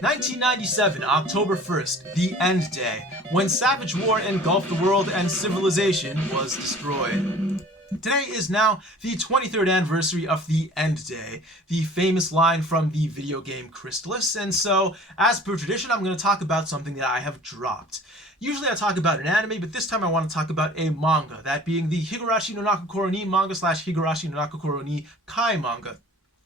1997, October 1st, the End Day, when savage war engulfed the world and civilization was destroyed. Today is now the 23rd anniversary of the End Day, the famous line from the video game Crystalis, and so, as per tradition, I'm going to talk about something that I have dropped. Usually I talk about an anime, but this time I want to talk about a manga, that being the Higurashi no Nakokoro ni manga / Higurashi no Nakokoro ni Kai manga.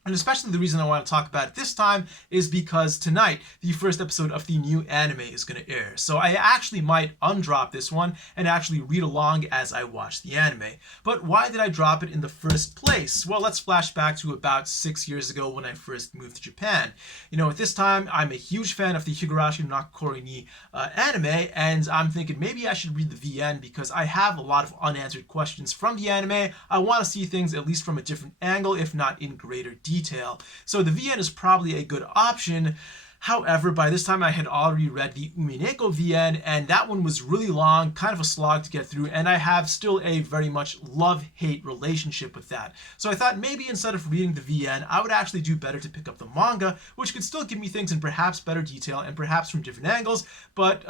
And especially the reason I want to talk about it this time is because tonight, the first episode of the new anime is going to air. So I actually might undrop this one and actually read along as I watch the anime. But why did I drop it in the first place? Well, let's flash back to about 6 years ago when I first moved to Japan. At this time, I'm a huge fan of the Higurashi no Nakokoro ni anime, and I'm thinking maybe I should read the VN because I have a lot of unanswered questions from the anime. I want to see things at least from a different angle, if not in greater detail. So the VN is probably a good option. However, by this time I had already read the Umineko VN, and that one was really long, kind of a slog to get through, and I have still a very much love-hate relationship with that. So I thought maybe instead of reading the VN, I would actually do better to pick up the manga, which could still give me things in perhaps better detail and perhaps from different angles, but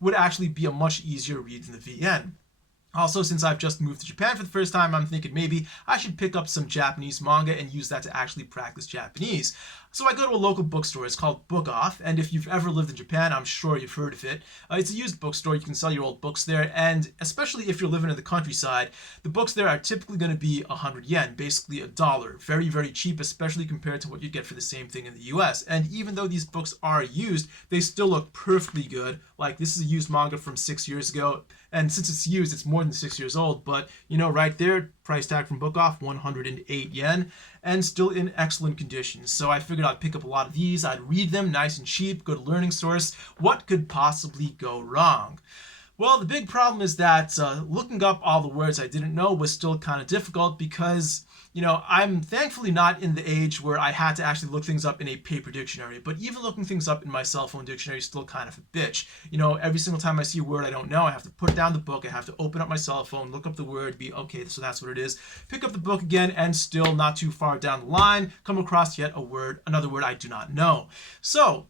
would actually be a much easier read than the VN. Also, since I've just moved to Japan for the first time, I'm thinking maybe I should pick up some Japanese manga and use that to actually practice Japanese. So I go to a local bookstore. It's called Book Off, and if you've ever lived in Japan, I'm sure you've heard of it. It's a used bookstore. You can sell your old books there, and especially if you're living in the countryside, the books there are typically going to be 100 yen, basically $1. Very, very cheap, especially compared to what you get for the same thing in the US. And even though these books are used, they still look perfectly good. Like, this is a used manga from 6 years ago, and since it's used, it's more than 6 years old, but right there, price tag from Book Off, 108 yen, and still in excellent condition. So I figured I'd pick up a lot of these, I'd read them, nice and cheap, good learning source. What could possibly go wrong? Well, the big problem is that looking up all the words I didn't know was still kind of difficult because, I'm thankfully not in the age where I had to actually look things up in a paper dictionary, but even looking things up in my cell phone dictionary is still kind of a bitch. Every single time I see a word I don't know, I have to put down the book, I have to open up my cell phone, look up the word, be okay, so that's what it is, pick up the book again, and still not too far down the line, come across yet another word I do not know. So,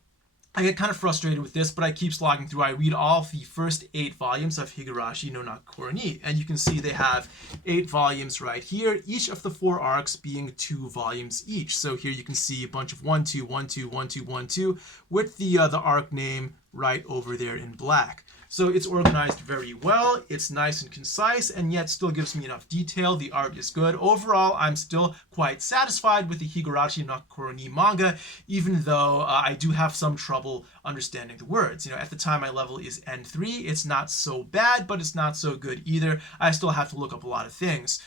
I get kind of frustrated with this, but I keep slogging through. I read all of the first 8 volumes of Higurashi no Nakokoro ni, and you can see they have 8 volumes right here, each of the 4 arcs being 2 volumes each. So here you can see a bunch of 1, 2, 1, 2, 1, 2, 1, 2, with the arc name right over there in black. So it's organized very well, it's nice and concise, and yet still gives me enough detail. The art is good. Overall, I'm still quite satisfied with the Higurashi no Nakokoro ni manga, even though I do have some trouble understanding the words. At the time my level is N3, it's not so bad, but it's not so good either. I still have to look up a lot of things.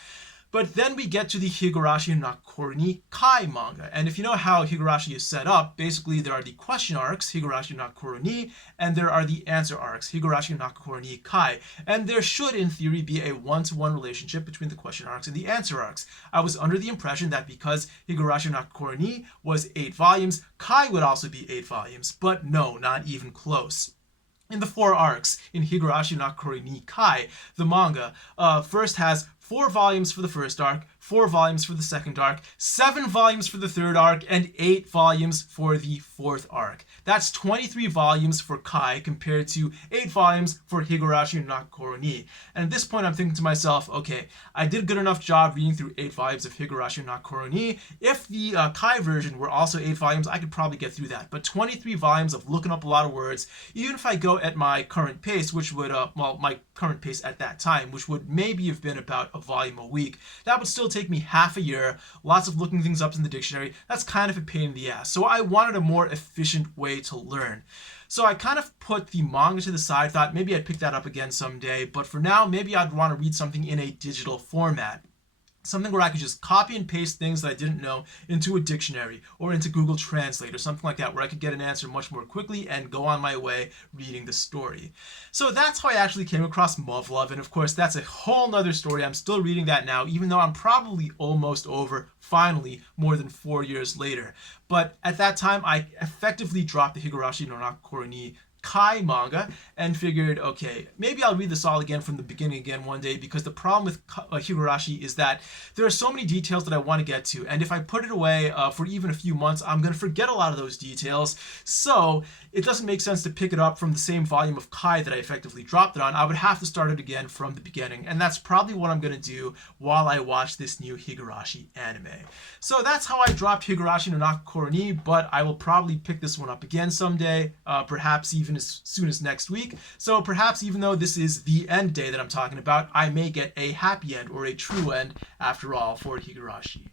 But then we get to the Higurashi no Nakokoro ni Kai manga. And if you know how Higurashi is set up, basically there are the question arcs, Higurashi no Nakokoro ni, and there are the answer arcs, Higurashi no Nakokoro ni Kai. And there should, in theory, be a one-to-one relationship between the question arcs and the answer arcs. I was under the impression that because Higurashi no Nakokoro ni was 8 volumes, Kai would also be 8 volumes. But no, not even close. In the 4 arcs in Higurashi no Nakokoro ni Kai, the manga first has 4 volumes for the first arc, 4 volumes for the second arc, 7 volumes for the third arc, and 8 volumes for the fourth arc. That's 23 volumes for Kai compared to 8 volumes for Higurashi no Nakokoro ni. And at this point I'm thinking to myself, okay, I did a good enough job reading through 8 volumes of Higurashi no Nakokoro ni. If the Kai version were also 8 volumes, I could probably get through that. But 23 volumes of looking up a lot of words, even if I go at my current pace, which would, my current pace at that time, which would maybe have been about a volume a week, that would still take me half a year, lots of looking things up in the dictionary. That's kind of a pain in the ass. So I wanted a more efficient way to learn. So I kind of put the manga to the side, thought maybe I'd pick that up again someday, but for now, maybe I'd want to read something in a digital format. Something where I could just copy and paste things that I didn't know into a dictionary or into Google Translate or something like that, where I could get an answer much more quickly and go on my way reading the story. So that's how I actually came across Muv-Luv, and of course that's a whole nother story. I'm still reading that now, even though I'm probably almost over, finally, more than 4 years later. But at that time, I effectively dropped the Higurashi no Nakokoro ni Kai manga and figured, okay, maybe I'll read this all again from the beginning again one day, because the problem with Higurashi is that there are so many details that I want to get to, and if I put it away for even a few months, I'm going to forget a lot of those details. So it doesn't make sense to pick it up from the same volume of Kai that I effectively dropped it on. I would have to start it again from the beginning, and that's probably what I'm going to do while I watch this new Higurashi anime. So that's how I dropped Higurashi no Nakokoro ni, but I will probably pick this one up again someday, perhaps even as soon as next week. So perhaps even though this is the end day that I'm talking about, I may get a happy end or a true end after all for Higurashi.